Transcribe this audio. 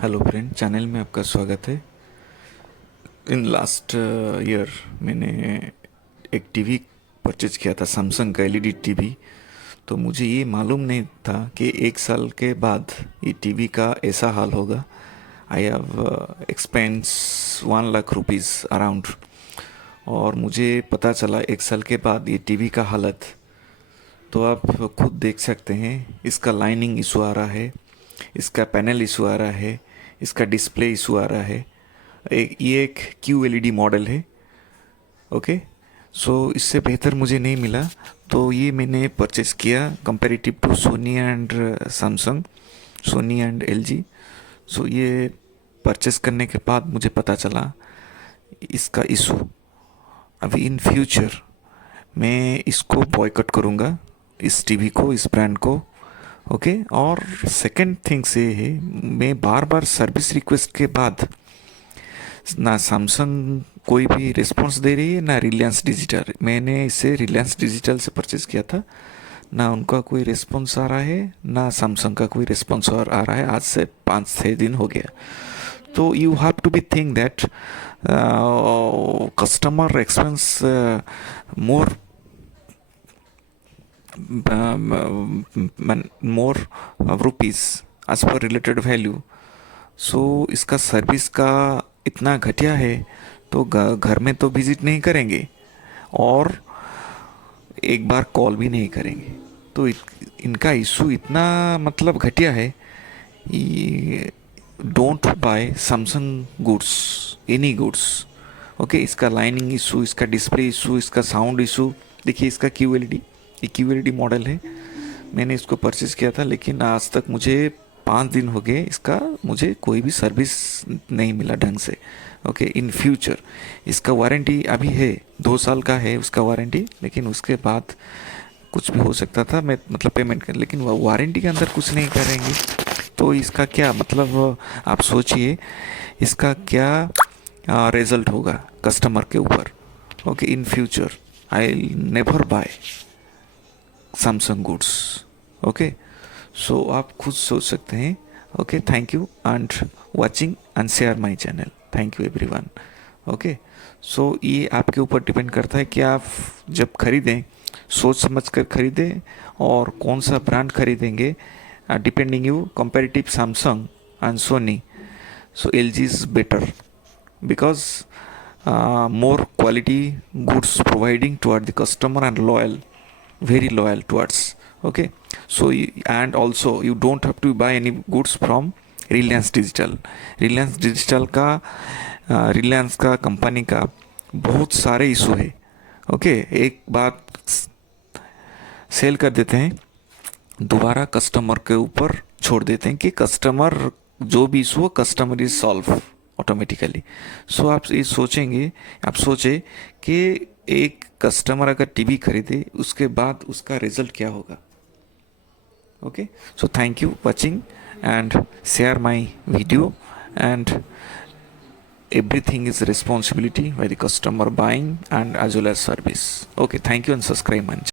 Hello friend, channel में आपका स्वागत है। इन लास्ट ईयर मैंने एक टीवी परचेज किया था, सैमसंग का एलईडी टीवी। तो मुझे ये मालूम नहीं था कि एक साल के बाद ये टीवी का ऐसा हाल होगा। I have expense 1 lakh rupees around. और मुझे पता चला एक साल के बाद ये टीवी का हालत। तो आप खुद देख सकते हैं, इसका लाइनिंग इशू आ रहा है, इसका पैनल इशू आ रहा है, इसका डिस्प्ले इशू आ रहा है। ये एक क्यू एलईडी मॉडल है। ओके, सो इससे बेहतर मुझे नहीं मिला। तो ये मैंने परचेस किया comparative to Sony and Samsung, Sony and LG. So ये परचेस करने के बाद मुझे पता चला इसका इशू। अभी इन फ्यूचर मैं इसको बॉयकॉट करूँगा, इस टीवी को, इस ब्रांड को। ओके, और सेकंड थिंग्स ये है, मैं बार बार सर्विस रिक्वेस्ट के बाद ना सैमसंग कोई भी रिस्पॉन्स दे रही है, ना रिलायंस डिजिटल। मैंने इसे रिलायंस डिजिटल से परचेज किया था, ना उनका कोई रिस्पॉन्स आ रहा है, ना सैमसंग का कोई रिस्पॉन्स और आ रहा है। आज से 5-6 दिन हो गया। तो you have to be think that customer expense more more rupees as per related value. So इसका सर्विस का इतना घटिया है, तो घर में तो विजिट नहीं करेंगे और एक बार कॉल भी नहीं करेंगे। तो इनका इशू इतना मतलब घटिया है। Don't buy Samsung goods, any goods. Okay, इसका लाइनिंग इशू, इसका डिस्प्ले इशू, इसका साउंड इशू। देखिए, इसका क्यूएलईडी, ये क्यूएलईडी मॉडल है। मैंने इसको परचेज किया था, लेकिन आज तक मुझे 5 दिन हो गए, इसका मुझे कोई भी सर्विस नहीं मिला ढंग से। ओके, इन फ्यूचर इसका वारंटी अभी है, 2 साल का है उसका वारंटी, लेकिन उसके बाद कुछ भी हो सकता था। मैं मतलब पेमेंट कर, लेकिन वारंटी के अंदर कुछ नहीं करेंगे। तो इसका क्या मतलब, आप सोचिए इसका क्या रिजल्ट होगा कस्टमर के ऊपर। Okay, in future I never buy Samsung goods. Okay, so आप खुद सोच सकते हैं। Okay, thank you and watching and share my channel. Thank you everyone. Okay, so ये आपके ऊपर डिपेंड करता है कि आप जब खरीदें सोच समझ कर खरीदें, और कौन सा ब्रांड खरीदेंगे। Depending you comparative Samsung and Soni, so LG is better because more quality goods providing toward the customer and loyal, very loyal towards. Okay, so and also you don't have to buy any goods from Reliance Digital. Reliance Digital का रिलायंस का company का बहुत सारे issue है। Okay, एक बात cell कर देते हैं, दोबारा कस्टमर के ऊपर छोड़ देते हैं कि कस्टमर जो भी इशू हो, कस्टमर इज सॉल्व ऑटोमेटिकली। सो आप ये सोचेंगे, आप सोचे कि एक कस्टमर अगर टीवी खरीदे उसके बाद उसका रिजल्ट क्या होगा। Okay, so thank you watching and share my video and everything is responsibility by the customer buying and as well as service. Okay, thank you and subscribe my channel.